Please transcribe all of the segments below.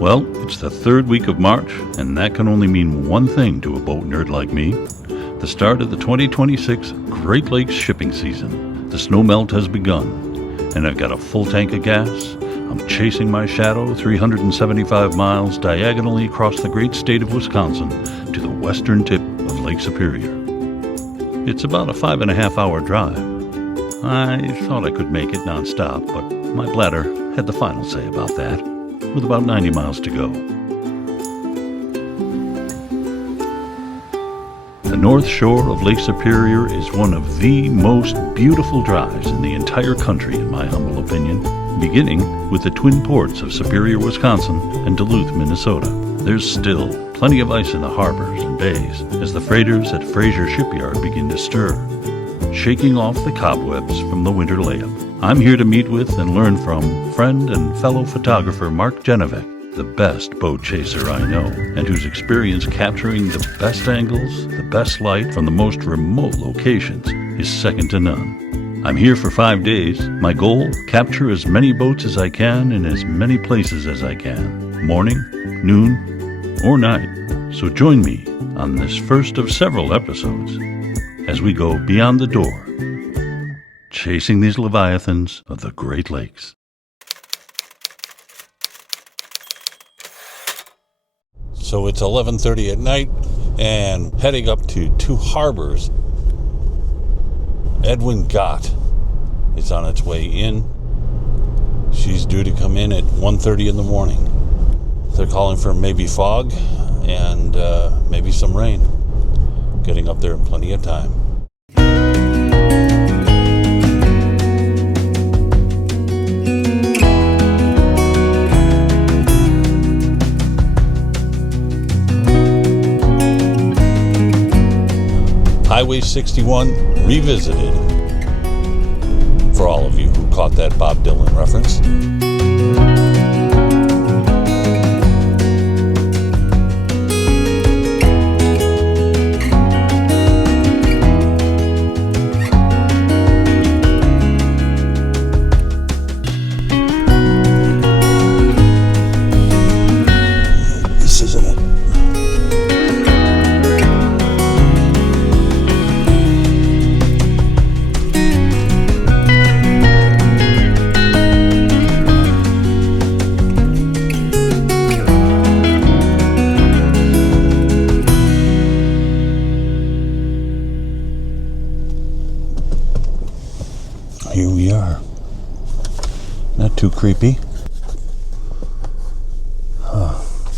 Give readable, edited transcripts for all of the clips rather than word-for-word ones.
Well, it's the third week of March, and that can only mean one thing to a boat nerd like me. The start of the 2026 Great Lakes shipping season. The snowmelt has begun, and I've got a full tank of gas. I'm chasing my shadow 375 miles diagonally across the great state of Wisconsin to the western tip of Lake Superior. It's about a 5.5 hour drive. I thought I could make it nonstop, but my bladder had the final say about that, with about 90 miles to go. The North Shore of Lake Superior is one of the most beautiful drives in the entire country, in my humble opinion, beginning with the twin ports of Superior, Wisconsin and Duluth, Minnesota. There's still plenty of ice in the harbors and bays as the freighters at Fraser Shipyard begin to stir, shaking off the cobwebs from the winter layup. I'm here to meet with and learn from friend and fellow photographer Mark Genevek, the best boat chaser I know, and whose experience capturing the best angles, the best light from the most remote locations is second to none. I'm here for 5 days. My goal, capture as many boats as I can in as many places as I can, morning, noon, or night. So join me on this first of several episodes as we go beyond the door, chasing these leviathans of the Great Lakes. So it's 11:30 at night and heading up to Two Harbors. Edwin Gott is on its way in. She's due to come in at 1:30 in the morning. They're calling for maybe fog and maybe some rain. Getting up there in plenty of time. Highway 61 revisited, for all of you who caught that Bob Dylan reference. This isn't it. Here we are. Not too creepy.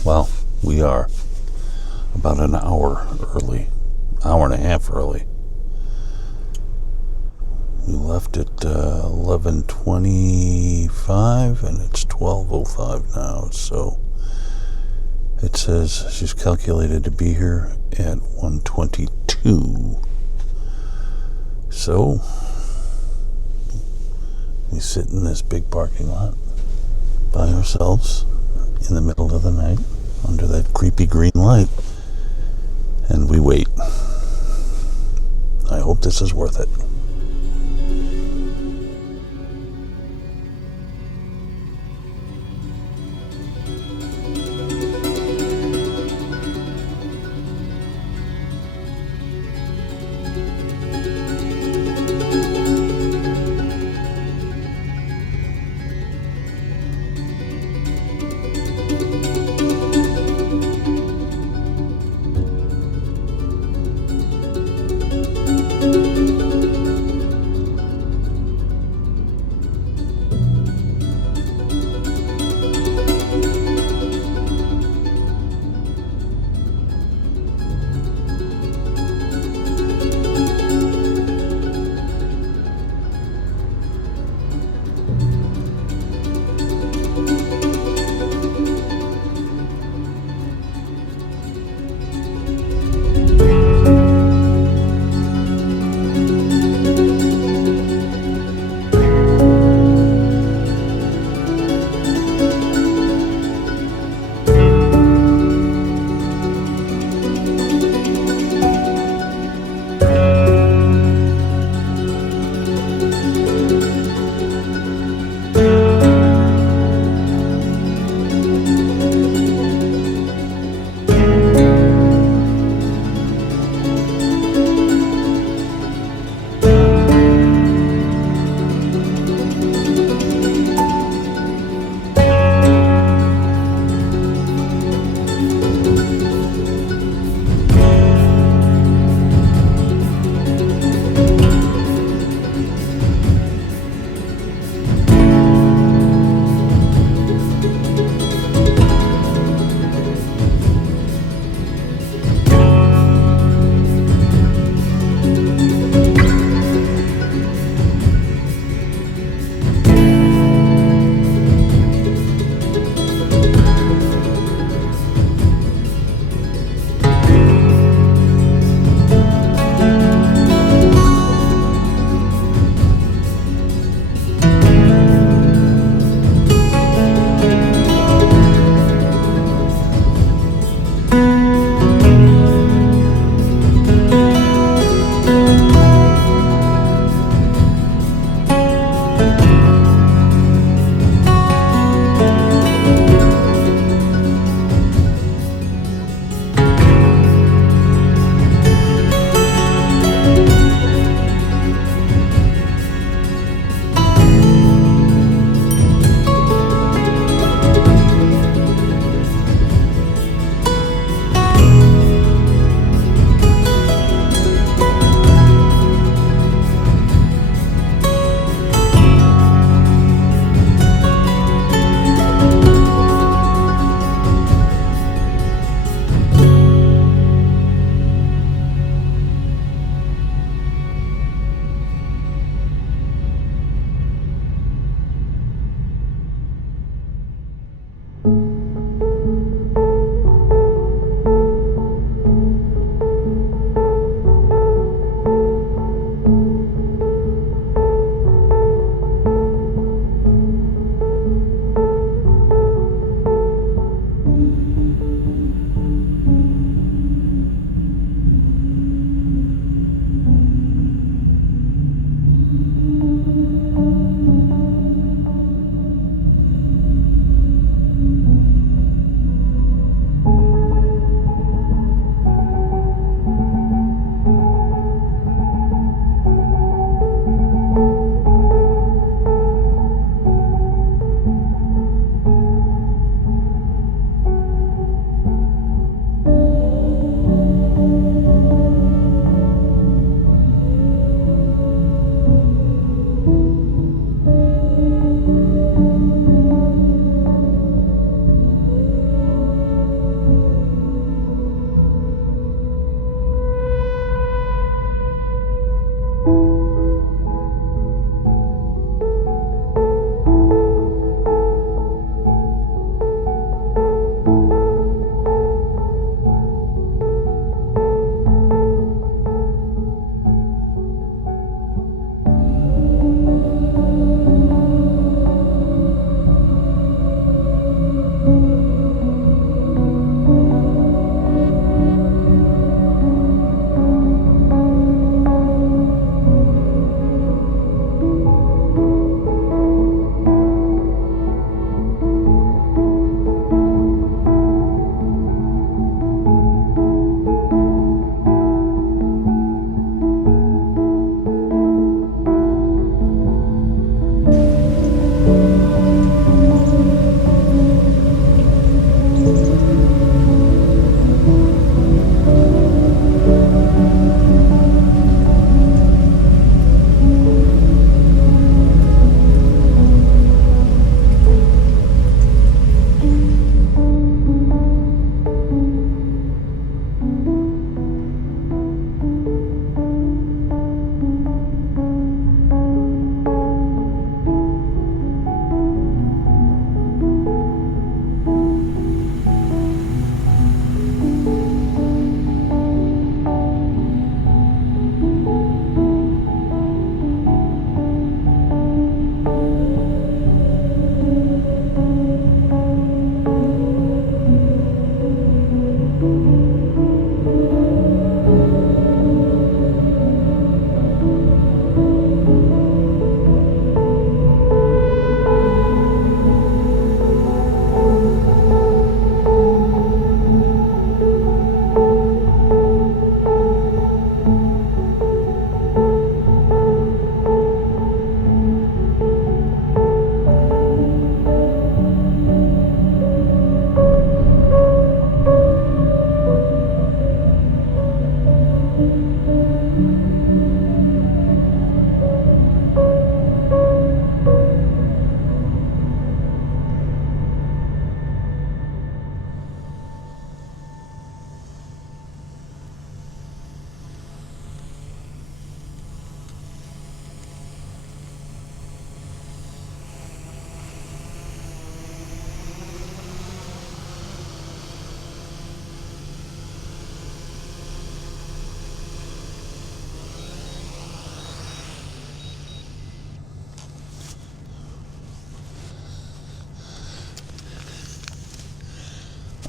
Well, we are about an hour early, hour and a half early. We left at 11:25 and it's 12:05 now, so it says she's calculated to be here at 1:22. So we sit in this big parking lot by ourselves in the middle of the night under that creepy green light, and we wait. I hope this is worth it.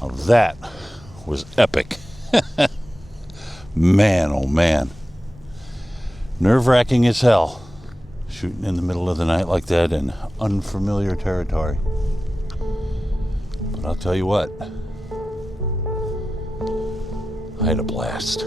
Now that was epic. Man, oh man. Nerve-wracking as hell. Shooting in the middle of the night like that in unfamiliar territory. But I'll tell you what, I had a blast.